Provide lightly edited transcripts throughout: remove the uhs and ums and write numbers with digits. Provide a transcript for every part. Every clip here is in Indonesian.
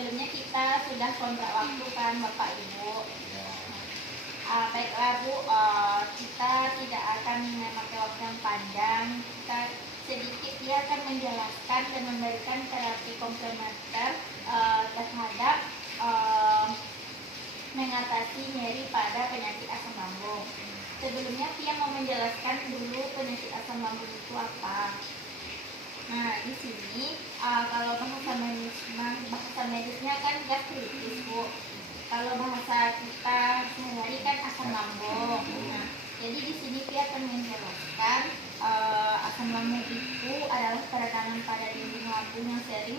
sebelumnya kita sudah kontrak waktu kan Bapak Ibu. Baiklah Bu, kita tidak akan memakai waktu yang panjang. Kita sedikit dia akan menjelaskan dan memberikan terapi komplementer terhadap mengatasi nyeri pada penyakit asam lambung. Sebelumnya Pia mau menjelaskan dulu penyakit asam lambung itu apa. Nah, di sini kalau bahasa medisnya kan gastritis Bu. Kalau bahasa kita sehari-hari kan asam lambung. Nah, jadi di sini Pia akan menjelaskan asam lambung itu adalah peradangan pada dinding lambung yang sering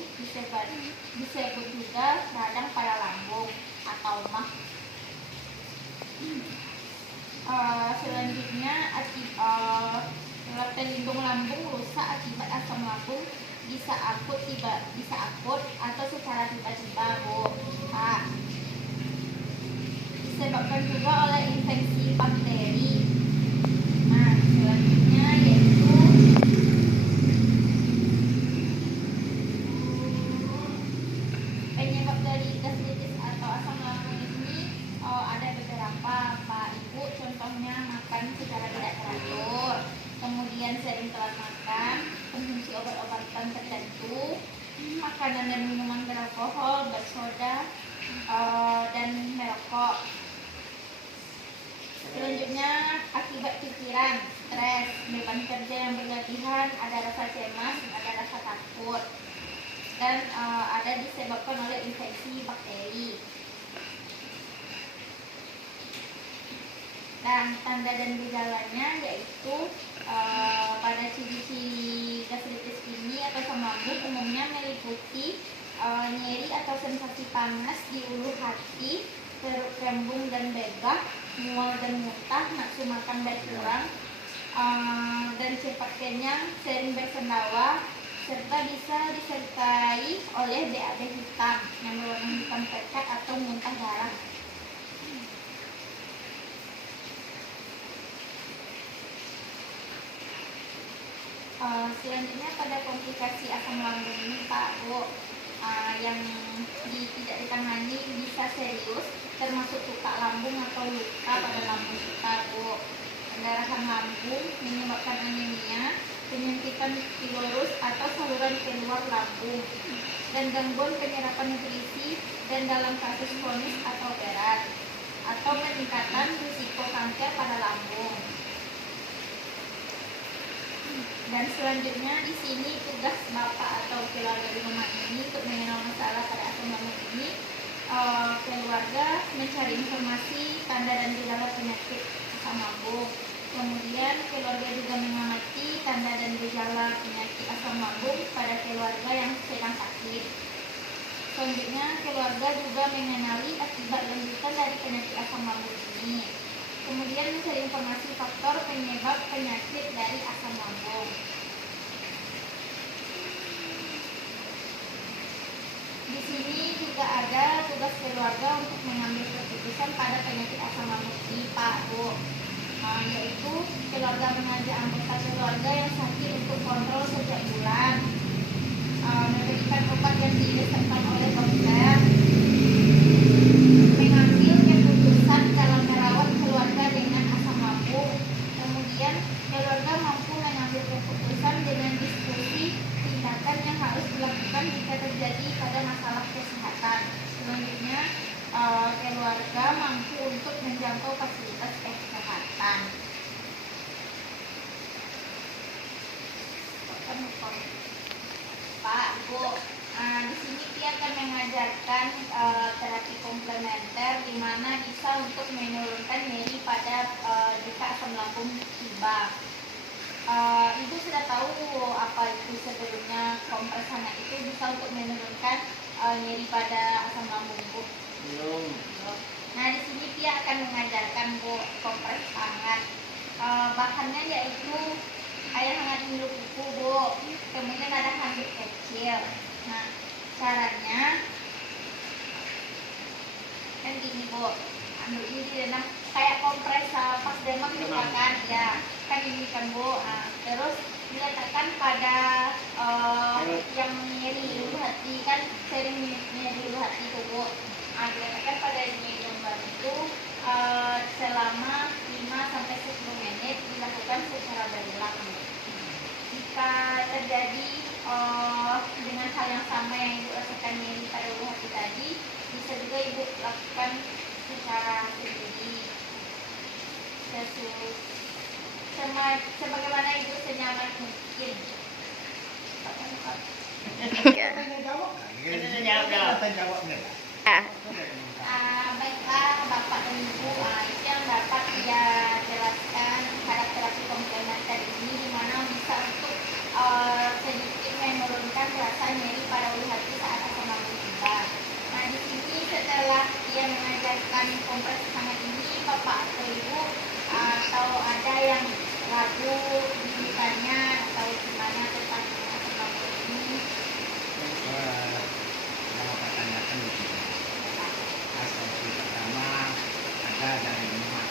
disebut juga radang pada lambung atau MAH. Selanjutnya pelindung lambung rusak akibat asam lambung bisa akut atau secara tiba-tiba Bu. Disebabkan juga oleh infeksi bakteri. Nah, selanjutnya yaitu penyebab dari gastritis atau asam lambung ini ada beberapa Pak Ibu. Contohnya makan secara tidak teratur, kemudian sering telat makan, konsumsi obat-obatan tertentu, makanan dan minuman beralkohol, bersoda, dan merokok. Selanjutnya akibat pikiran, stres, beban kerja yang berlebihan, ada rasa cemas, ada rasa takut, dan ada disebabkan oleh infeksi bakteri. Dan tanda dan gejalanya yaitu pada ciri-ciri gastritis ini atau asam lambung umumnya meliputi nyeri atau sensasi panas di ulu hati, perut kembung dan begah, mual dan muntah, nafsu makan berkurang, dan cepat kenyang, sering bersendawa, serta bisa disertai oleh BAB hitam yang berwarna hitam pekat atau muntah darah. Selanjutnya pada komplikasi asam lambung ini Pak Bu, yang tidak ditangani bisa serius, termasuk luka lambung atau luka pada lambung kita Bu. Pendarahan lambung menyebabkan anemia, penyempitan pilorus atau saluran keluar lambung, dan gangguan penyerapan nutrisi, dan dalam kasus kronis atau berat, atau peningkatan risiko kanker pada lambung. Dan selanjutnya di sini tugas Bapak atau keluarga di rumah ini untuk mengenal masalah pada asam lambung ini, keluarga mencari informasi tanda dan gejala penyakit asam lambung. Kemudian keluarga juga mengamati tanda dan gejala penyakit asam lambung pada keluarga yang sedang sakit. Selanjutnya keluarga juga mengenali akibat lanjutan dari penyakit asam lambung ini. Kemudian mencari informasi faktor penyebab penyakit dari asam lambung. Di sini juga ada tugas keluarga untuk mengambil keputusan pada penyakit asam lambung ini Pak Bu, yaitu keluarga mengajak anggota keluarga yang sakit untuk kontrol setiap bulan, memberikan obat yang diresepkan oleh dokter, mengambil keputusan dalam merawat keluarga dengan asam lambung. Kemudian keluarga mampu mengambil keputusan dengan diskusi tindakan yang harus dilakukan jika terjadi pada masalah kesehatan. Selanjutnya keluarga mampu untuk menjangkau fasilitas kesehatan. Pak Bu, di sini dia akan mengajarkan terapi komplementer di mana bisa untuk menurunkan nyeri pada jika asam lambung tiba. Ibu sudah tahu apa itu sebelumnya kompres hangat itu bisa untuk menurunkan nyeri pada asam lambung Bu? Belum. Nah, di sini dia akan mengajarkan Bu kompres hangat. Bahannya yaitu air hangat minum kuku Bu, kemudian ada handuk kecil. Nah, caranya kan gini Bu, handuk ini direndam kayak kompres pas demam gitu kan, ya kan ini kan Bu. Terus diletakkan pada yang nyeri ulu hati, kan sering nyeri ulu hati sama yang ibu rasakan nyeri pada ulu hati tadi, bisa juga ibu lakukan secara sendiri. Sebagaimana ibu senyaman mungkin. Baiklah Bapak dan Ibu, itu yang dapat dia jelaskan terhadap terapi komplementer ini, dimana bisa untuk sedikit menurunkan rasa nyeri pada ulu hati saat asam lambung tiba. Nah, di sini setelah dia mengajarkan kompres hangat ini, Bapak atau Ibu atau ada yang ragu ditanya atau gimana tentang asam lambung ini? Yang saya tanyakan begini, asumsi pertama ada dari lemak,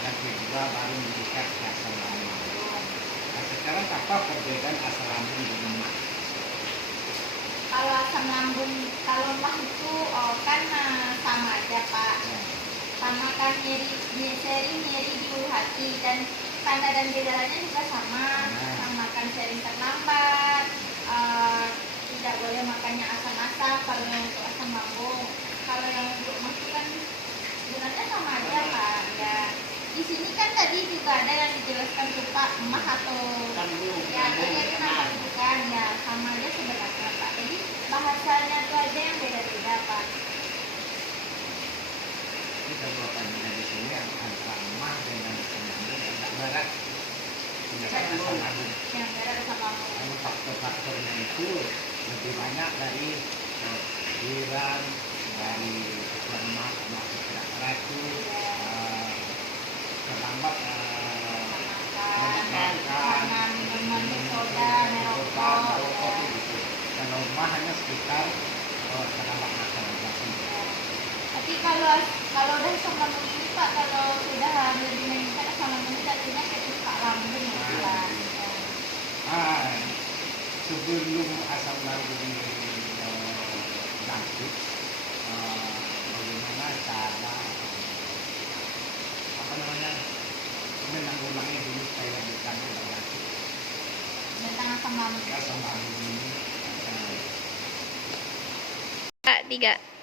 yang kedua baru meningkat ke asam lambung. Nah, sekarang apa perbedaan asam lambung dan lemak? Kalau asam lambung, kalau lemak itu kan sama aja Pak. Sama kan sering nyeri di ulu hati, dan tanda dan gejalanya juga sama. Sama kan sering terlambat, tidak boleh makannya asam-asam kalau yang untuk asam lambung. Kalau yang untuk lemak itu kan sebenarnya sama aja Pak. Ya. Di sini kan tadi juga ada yang dijelaskan tuh Pak, emas atau ya tadi kenapa bukan ya, sama aja sebenarnya Pak. Jadi bahasanya tuh aja yang beda-beda Pak. Kita buat tanya di sini antara lemak dengan asam lambung agak berat. Asam lambung. Yang berat asam lambung. Karena faktor-faktornya itu lebih banyak dari pikiran, dari lemak bergerak teratur, terlambat karena minuman bersoda, merokok. Kalau lemak hanya sekitar terlambat makan. Tapi kalau udah asam lambung ini Pak, kalau sudah lebih meningkat asam lambung itu artinya ketupat lambung ya Pak. Sebelum asam lambung bangkit, bagaimana cara menanggulangi dulu supaya bukan bangkit Tentang asam lambung. asam lambung ini. 3